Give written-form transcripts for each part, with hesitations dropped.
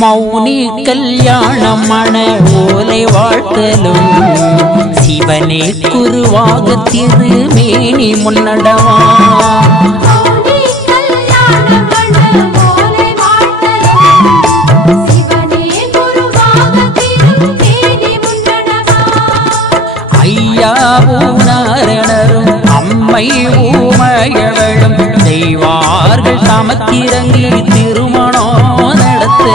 மௌனி கல்யாணம் மண ஓலை வாழ்த்தலும் சிவனே குருவாக திருமேனி முன்னடவா ஐயாவூனாரணரும் அம்மை ஊமையவளும் தெய்வார்கள் தமக்கிறங்கி திருமணம் நடத்து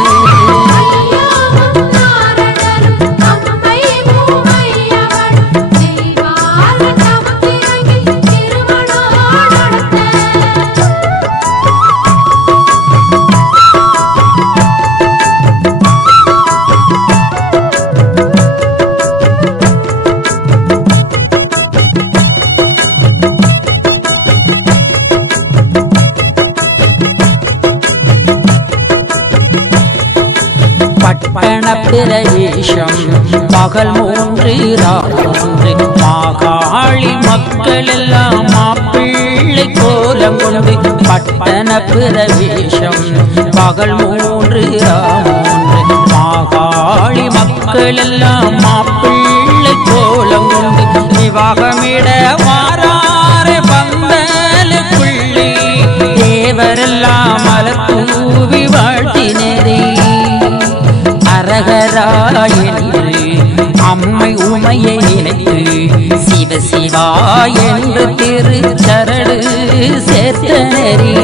பட்டண பிரவேசம் பகல் 3 ராத்திரி மாகாளி மக்கள் எல்லாம் மாப்பிள்ளை கோலம் கொண்டு பட்டண பிரவேசம் பகல் 3 ராத்திரி மாகாளி மக்கள் எல்லாம் மாப்பிள்ளை கோலம் கொண்டு விவாகமிட வாராறு பந்தலுக்குள்ளே தேவரெல்லாம் மலர் தூவி வாழ்த்தினரே அரகரா என்று அம்மை உமையை நினைத்து சிவ சிவா என்று திருச்சரடு சேர்த்தனரே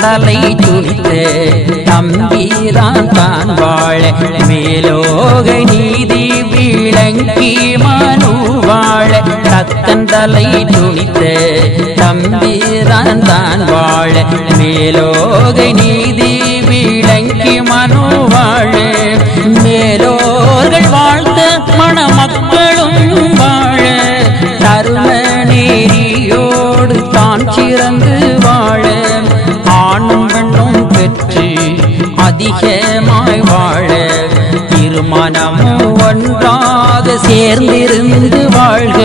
தலை துணித்த தம்பீரான் தான் வாழ மேலோக நீதி விளங்கி மனு வாழ தக்கந்தலை துணித்த தம்பீரான் தான் வாழ மேலோக நீதி விளங்கி மனு வாழ மேலோர்கள் வாழ்த்த மணமக்களும் வாழ தரும நேரியோடு தான் சிறந்து வாழ ஆணும் பெண்ணும் பெற்று அதிகமாய் வாழ திருமணமும் ஒன்றாக சேர்ந்திருந்து வாழ்க